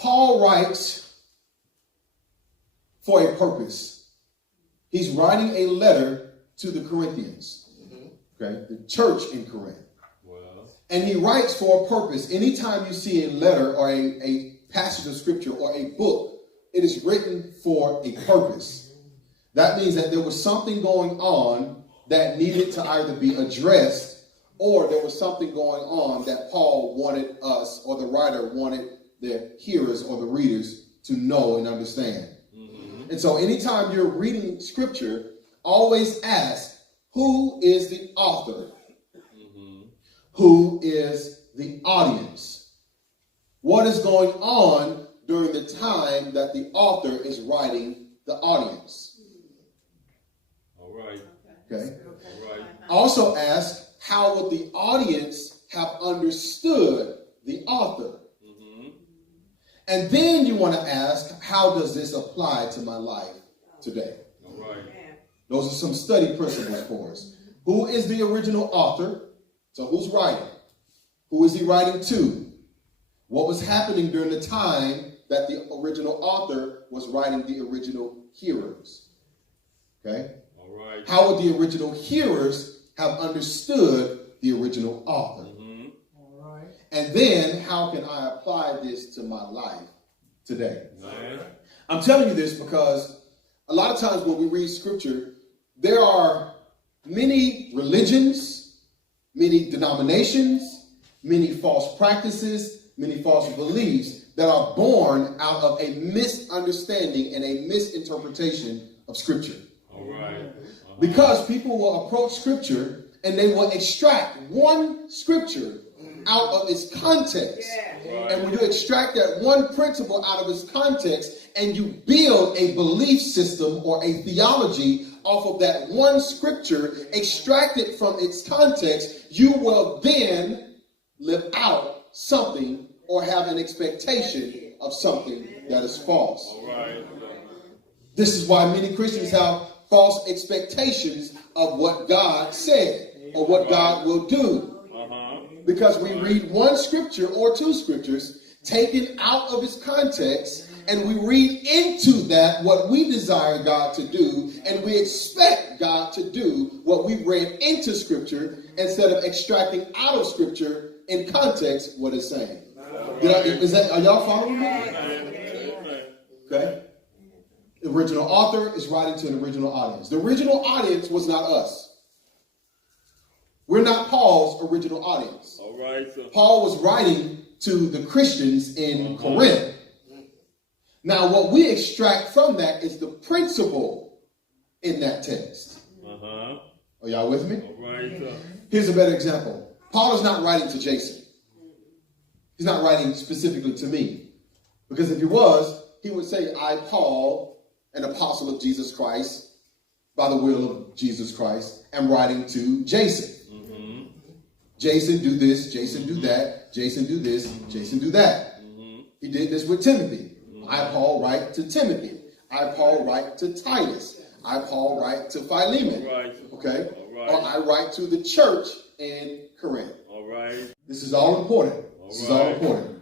Paul writes for a purpose. He's writing a letter to the Corinthians, okay, the church in Corinth. And he writes for a purpose. Anytime you see a letter or a passage of scripture or a book, it is written for a purpose. That means that there was something going on that needed to either be addressed, or there was something going on that Paul wanted us, or the writer wanted the hearers or the readers to know and understand. Mm-hmm. And so anytime you're reading scripture, always ask, who is the author? Mm-hmm. Who is the audience? What is going on during the time that the author is writing the audience? All right. Okay. All right. Also ask, how would the audience have understood the author? Mm-hmm. And then you want to ask, how does this apply to my life today? All right. Those are some study principles for us. Who is the original author? So who's writing? Who is he writing to? What was happening during the time that the original author was writing the original hearers? Okay? All right. How would the original hearers have understood the original author? Mm-hmm. All right. And then how can I apply this to my life today? Right. I'm telling you this because a lot of times when we read scripture, there are many religions, many denominations, many false practices, many false beliefs that are born out of a misunderstanding and a misinterpretation of scripture. All right. Because people will approach scripture and they will extract one scripture out of its context. Yeah. Right. And when you extract that one principle out of its context and you build a belief system or a theology off of that one scripture, extracted from its context, you will then live out something or have an expectation of something that is false. All right. This is why many Christians have false expectations of what God said or what God will do. Because we read one scripture or two scriptures taken out of its context, and we read into that what we desire God to do, and we expect God to do what we read into scripture instead of extracting out of scripture in context what it's saying. Are y'all following me? Okay. The original author is writing to an original audience. The original audience was not us. We're not Paul's original audience. All right. Paul was writing to the Christians in Corinth. Now, what we extract from that is the principle in that text. Are y'all with me? All right. Here's a better example. Paul is not writing to Jason. He's not writing specifically to me. Because if he was, he would say, I, Paul, an apostle of Jesus Christ, by the will of Jesus Christ, am writing to Jason. Jason, do this. Jason, do that. Jason, do this. Jason, do that. He did this with Timothy. I, Paul, write to Timothy. I, Paul, write to Titus. I, Paul, write to Philemon. Okay? Or I write to the church in Corinth. All right. This is all important. This is all important.